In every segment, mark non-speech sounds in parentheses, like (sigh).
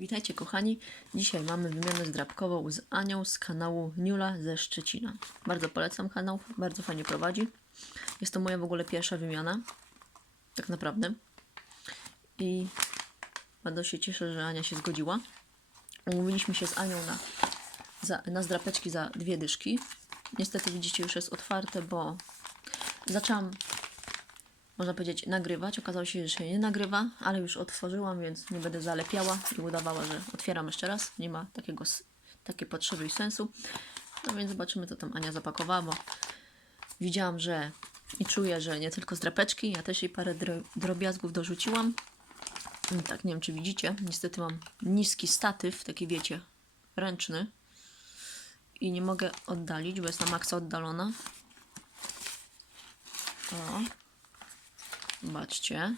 Witajcie kochani. Dzisiaj mamy wymianę zdrabkową z Anią z kanału Niula ze Szczecina. Bardzo polecam kanał, bardzo fajnie prowadzi. Jest to moja w ogóle pierwsza wymiana. Tak naprawdę. I bardzo się cieszę, że Ania się zgodziła. Umówiliśmy się z Anią na, za, na zdrapeczki za dwie dyszki. Niestety widzicie już jest otwarte, bo zaczęłam można powiedzieć, nagrywać. Okazało się, że się nie nagrywa, ale już otworzyłam, więc nie będę zalepiała i udawała, że otwieram jeszcze raz. Nie ma takiego, takiej potrzeby i sensu. No więc zobaczymy, co tam Ania zapakowała, bo widziałam, że i czuję, że nie tylko zdrapeczki, ja też jej parę dro- drobiazgów dorzuciłam. I Tak, nie wiem, czy widzicie. Niestety mam niski statyw, taki wiecie, ręczny. I nie mogę oddalić, bo jest na maksa oddalona. O, Zobaczcie.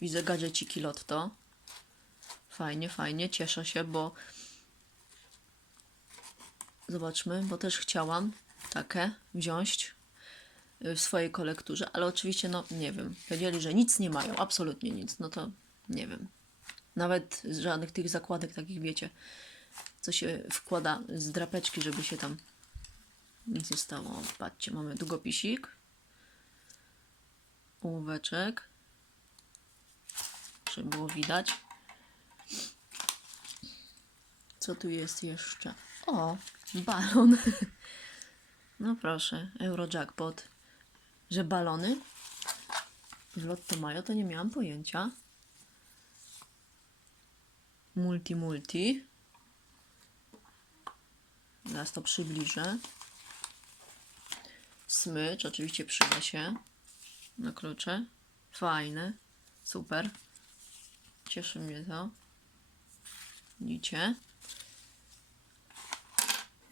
Widzę gadżeciki Lotto. Fajnie, fajnie. Cieszę się, bo zobaczmy, bo też chciałam takie wziąć y, w swojej kolekturze, ale oczywiście, no nie wiem. Powiedzieli, że nic nie mają, absolutnie nic. No to nie wiem. Nawet z żadnych tych zakładek takich, wiecie, co się wkłada z drapeczki, żeby się tam nie stało. Patrzcie, mamy długopisik ołóweczek, żeby było widać. Co tu jest jeszcze? O, balon. (laughs) No proszę, Eurojackpot. Że balony w Lotto mają, to nie miałam pojęcia. Multi, multi. Zaraz to przybliżę. Smycz, oczywiście przyda się na klucze. Fajne. Super. Cieszy mnie to. Widzicie?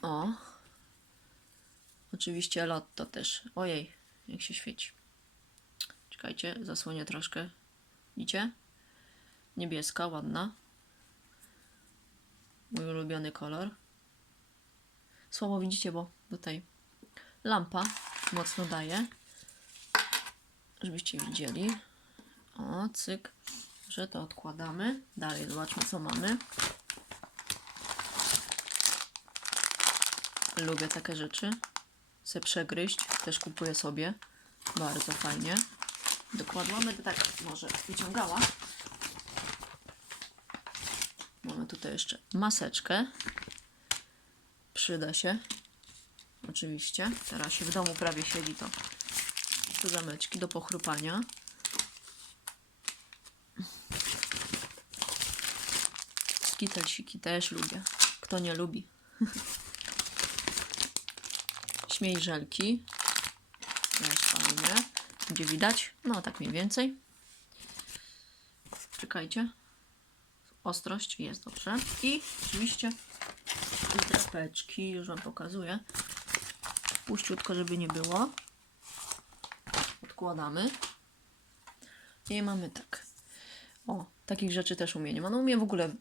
O. Oczywiście lotto też. Ojej, jak się świeci. Czekajcie, zasłonię troszkę. Widzicie? Niebieska, ładna. Mój ulubiony kolor. Słabo widzicie, bo tutaj lampa mocno daje żebyście widzieli. O, cyk, że to odkładamy. Dalej zobaczmy, co mamy. Lubię takie rzeczy. Chcę przegryźć, też kupuję sobie. Bardzo fajnie. Dokładamy, to tak może wyciągała. Mamy tutaj jeszcze maseczkę. Przyda się. Oczywiście. Teraz się w domu prawie siedzi, to tu zameczki do pochrupania. Skitelsiki też lubię. Kto nie lubi? (laughs) Śmiej żelki. Też fajne. Gdzie widać? No, tak mniej więcej. Czekajcie. Ostrość jest dobrze. I oczywiście drapeczki. Już Wam pokazuję. Puściutko, żeby nie było odkładamy. I mamy tak. O, takich rzeczy też u nie ma. No u mnie w ogóle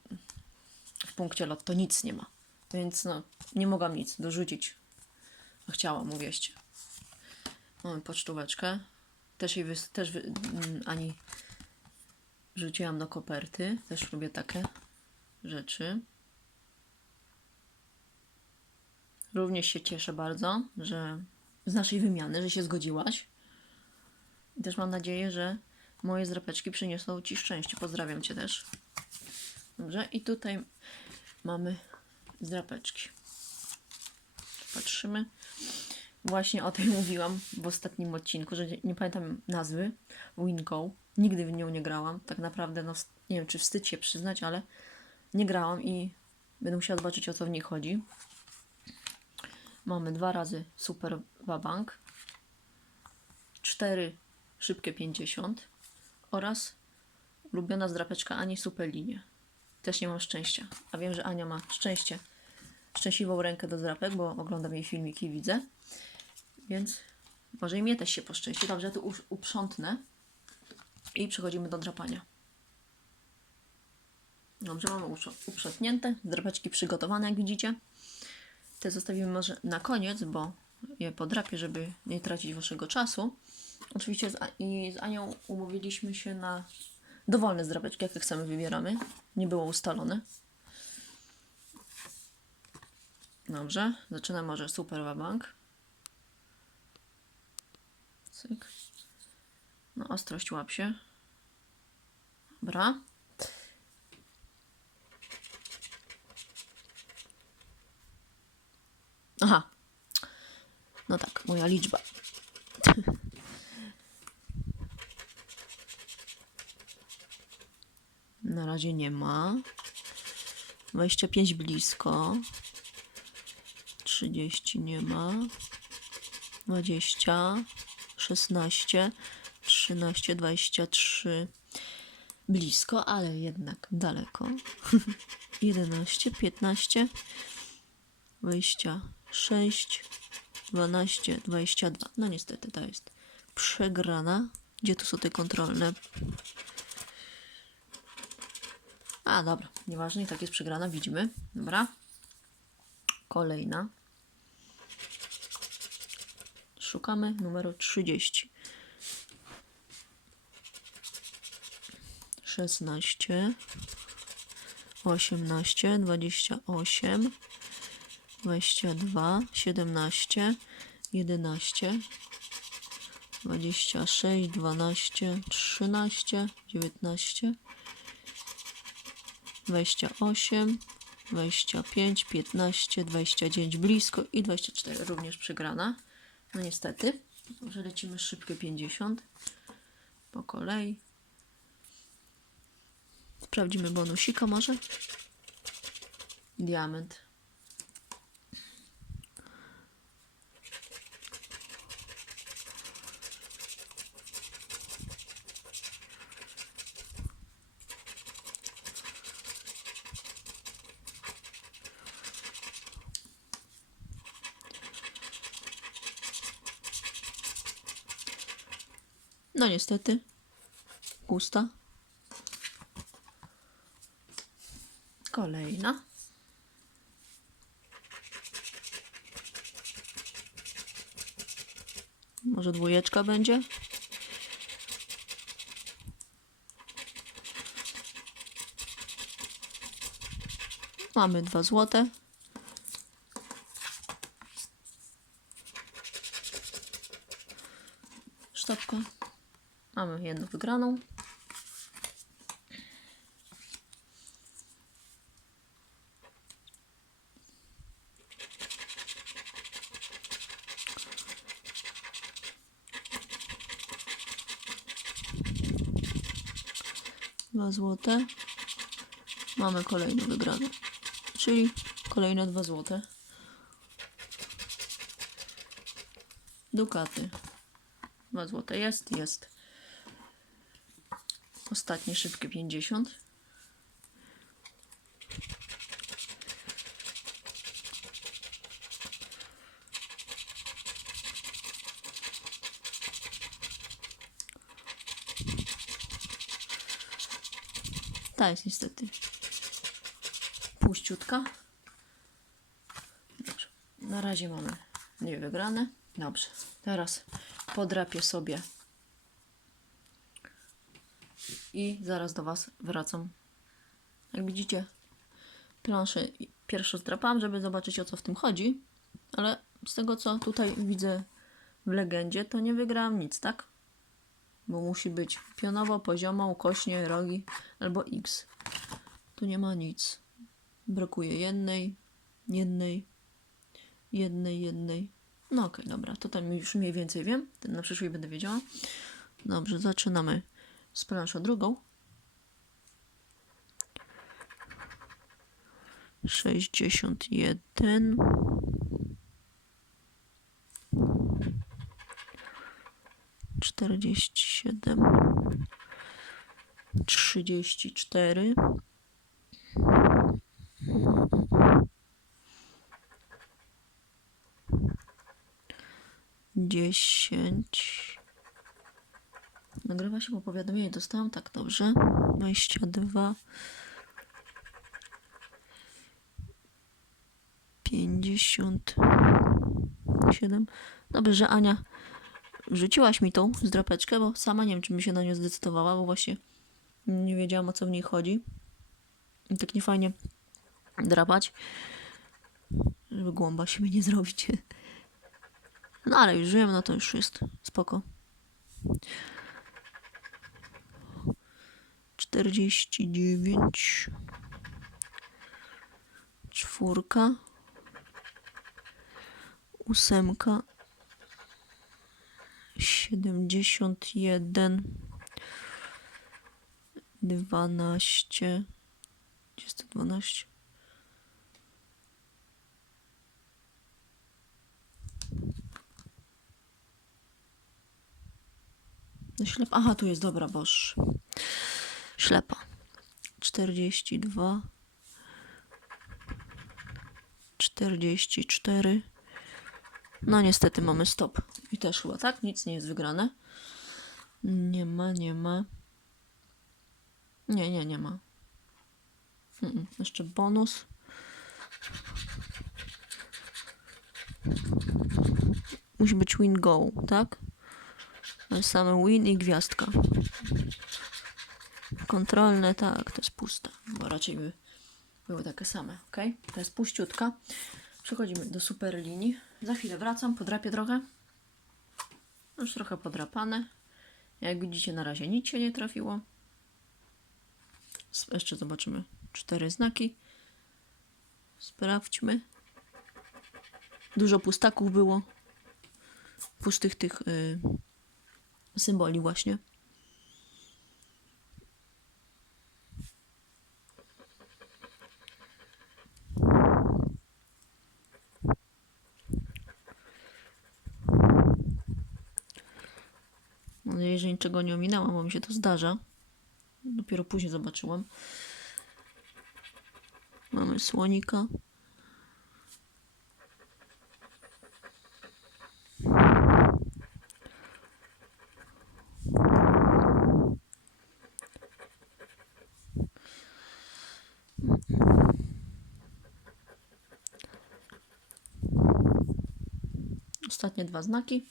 w punkcie lotto nic nie ma. Więc no, nie mogłam nic dorzucić. A chciałam, uwierzcie. Mamy pocztóweczkę. Też jej też wy- mm, Ani wrzuciłam do koperty. Też lubię takie rzeczy. Również się cieszę bardzo, że z naszej wymiany, że się zgodziłaś. I też mam nadzieję, że moje zdrapeczki przyniosą Ci szczęście. Pozdrawiam Cię też. Dobrze, i tutaj mamy zdrapeczki. Patrzymy. Właśnie o tej mówiłam w ostatnim odcinku, że nie, pamiętam nazwy. Wingo. Nigdy w nią nie grałam. Tak naprawdę, no, nie wiem, czy wstyd się przyznać, ale nie grałam i będę musiała zobaczyć, o co w niej chodzi. Mamy dwa razy Super Wabank. Cztery szybkie 50 oraz ulubiona zdrapeczka Ani Superlinie. Też nie mam szczęścia, a wiem, że Ania ma szczęście, szczęśliwą rękę do zdrapek, bo oglądam jej filmiki i widzę, więc może i mnie też się poszczęści. Dobrze, ja tu uprzątnę i przechodzimy do drapania. Dobrze, mamy uprzątnięte, zdrapeczki przygotowane, jak widzicie. Te zostawimy może na koniec, bo je podrapię, żeby nie tracić waszego czasu. Oczywiście z, i z Anią umówiliśmy się na dowolne zdrapeczki, jakie chcemy, wybieramy. Nie było ustalone. Dobrze, zaczynam może super bank. Cyk. No, ostrość łap się. Dobra. Aha. No tak, moja liczba. Na razie nie ma. 25 blisko. 30 nie ma. 20, 16, 13, 23 blisko, ale jednak daleko. 11, 15, 26, 12, 22. No niestety ta jest przegrana. Gdzie tu są te kontrolne? A, dobra, nieważne, i tak jest przegrana, widzimy. Dobra. Kolejna. Szukamy numeru 30. 16, 18, 28, 22, 17, 11, 26, 12, 13, 19, 28, 25, 15, 29 blisko i 24 również przegrana. No niestety. Może lecimy szybkie 50 po kolei. Sprawdzimy bonusika może. Diament. No niestety. Pusta. Kolejna. Może dwójeczka będzie? Mamy dwa złote. Sztabka. Mamy jedną wygraną. Dwa złote. Mamy kolejną wygraną. Czyli kolejne dwa złote. Dukaty. Dwa złote jest, jest. Ostatnie szybkie 50. Ta jest niestety puściutka. Dobrze. Na razie mamy dwie wygrane. Dobrze. Teraz podrapię sobie i zaraz do Was wracam. Jak widzicie, planszę pierwszy zdrapałam, żeby zobaczyć o co w tym chodzi, ale z tego co tutaj widzę w legendzie, to nie wygrałam nic, tak? Bo musi być pionowo, poziomo, ukośnie, rogi albo x. Tu nie ma nic. Brakuje jednej, jednej, jednej, jednej. No okej, dobra, to tam już mniej więcej wiem. Na przyszłość będę wiedziała. Dobrze, zaczynamy Sprężę drugą. 61. Czterdzieści siedem, trzydzieści cztery, dziesięć, Nagrywa się, bo powiadomienie dostałam. Tak, dobrze. 22. 57. Dobrze, Ania wrzuciłaś mi tą zdrapeczkę, bo sama nie wiem, czy bym się na nią zdecydowała, bo właśnie Nie wiedziałam o co w niej chodzi. I tak niefajnie drapać, żeby głąba się mi nie zrobić. (laughs) No ale już żyłem, no to już jest spoko. 49 czwórka. Ósemka. Siedemdziesiąt jeden. Dwanaście. Gdzie jest to dwanaście? No ślepa aha tu jest dobra boż ślepa czterdzieści dwa czterdzieści cztery no niestety mamy stop. I też chyba tak, nic nie jest wygrane. Nie ma, nie ma. Nie, nie, nie ma. Jeszcze bonus. Musi być win go, tak? Same win i gwiazdka. Kontrolne, tak, to jest puste. Bo raczej by były takie same, ok? To jest puściutka. Przechodzimy do super linii. Za chwilę wracam, podrapię trochę. Już trochę podrapane. Jak widzicie, na razie nic się nie trafiło. Jeszcze zobaczymy cztery znaki. Sprawdźmy. Dużo pustaków było. Pustych tych y, symboli właśnie. Mam nadzieję, że niczego nie ominęłam, bo mi się to zdarza. Dopiero później zobaczyłam. Mamy słonika. Ostatnie dwa znaki.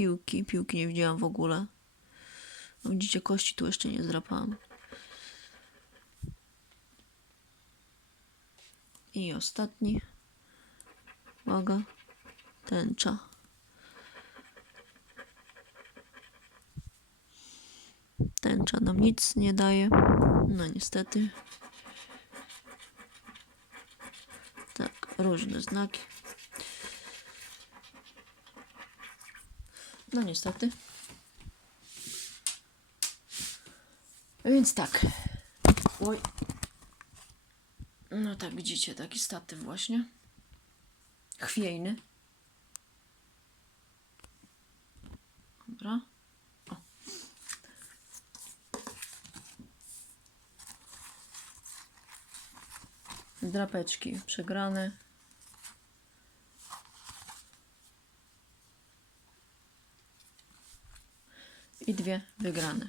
Piłki, piłki nie widziałam w ogóle. No, widzicie, kości tu jeszcze nie zdrapałam. I ostatni. Uwaga. Tęcza. Tęcza nam nic nie daje. No niestety. Tak, różne znaki. No niestety. Więc tak. Oj. No tak, widzicie, taki statyw właśnie. Chwiejny. Dobra. O. Drapeczki przegrane. I dwie wygrane.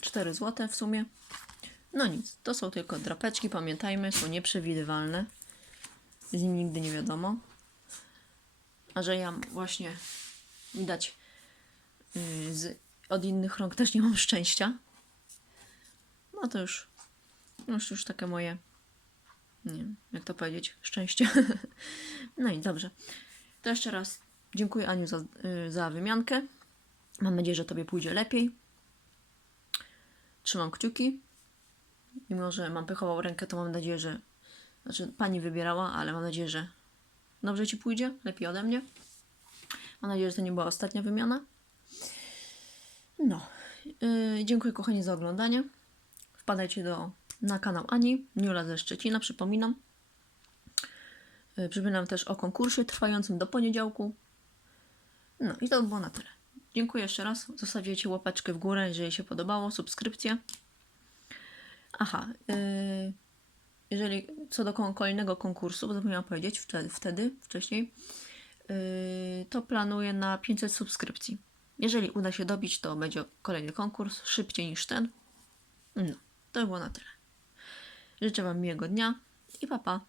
4 złote w sumie. No nic, to są tylko drapeczki, pamiętajmy, są nieprzewidywalne. Z nimi nigdy nie wiadomo. A że ja właśnie widać yy, z, od innych rąk też nie mam szczęścia. No to już, już, już takie moje, nie wiem, jak to powiedzieć, szczęście. (laughs) no i dobrze. To jeszcze raz dziękuję Aniu za, y, za wymiankę. Mam nadzieję, że Tobie pójdzie lepiej. Trzymam kciuki. Mimo, że mam pechową rękę, to mam nadzieję, że. Znaczy, pani wybierała, ale mam nadzieję, że dobrze Ci pójdzie, lepiej ode mnie. Mam nadzieję, że to nie była ostatnia wymiana. No. Yy, dziękuję kochani za oglądanie. Wpadajcie do, na kanał Ani, Niula ze Szczecina, przypominam. Yy, Przypominam też o konkursie trwającym do poniedziałku. No i to by było na tyle. Dziękuję jeszcze raz. Zostawiajcie łapeczkę w górę, jeżeli się podobało, subskrypcję. Aha, yy, jeżeli co do kolejnego konkursu, bo zapomniałam powiedzieć wtedy, wtedy wcześniej, yy, to planuję na 500 subskrypcji. Jeżeli uda się dobić, to będzie kolejny konkurs, szybciej niż ten. No, to by było na tyle. Życzę Wam miłego dnia i pa pa.